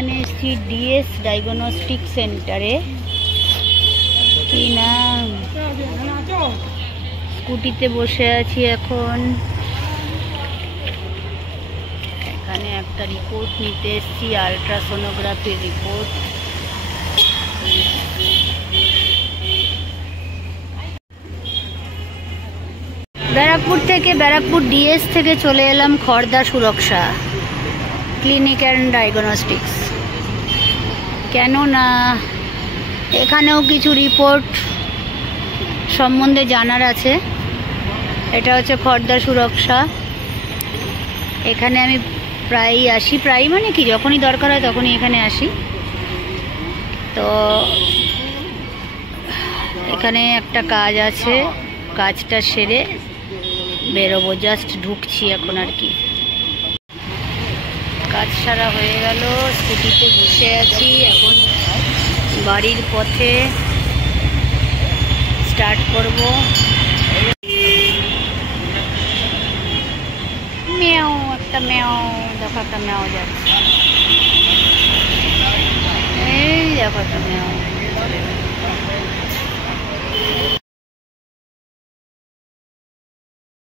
এখানে এসেছি DS diagnostic সেন্টারে। কি নাম, স্কুটিতে বসে আছি এখন। এখানে একটা রিপোর্ট নিতে এসেছি, আলট্রাসোনোগ্রাফির রিপোর্ট। ব্যারাকপুর ডিএস থেকে চলে এলাম খড়দা সুরক্ষা ক্লিনিক অ্যান্ড ডায়াগনস্টিক্স। কেননা এখানেও কিছু রিপোর্ট সম্বন্ধে জানার আছে। এটা হচ্ছে খড়দা সুরক্ষা। এখানে আমি প্রায়ই আসি, প্রায় মানে কি, যখনই দরকার হয় তখনই এখানে আসি। তো এখানে একটা কাজ আছে, কাজটা সেরে বেরোবো, জাস্ট ঢুকছি এখন আর কি। কাজ সারা হয়ে গেল, স্কুটিতে বসে আছি এখন, বাড়ির পথে স্টার্ট করব। মেও একটা মেও, দেখো একটা মেও যাচ্ছে, এই দেখো একটা মেও।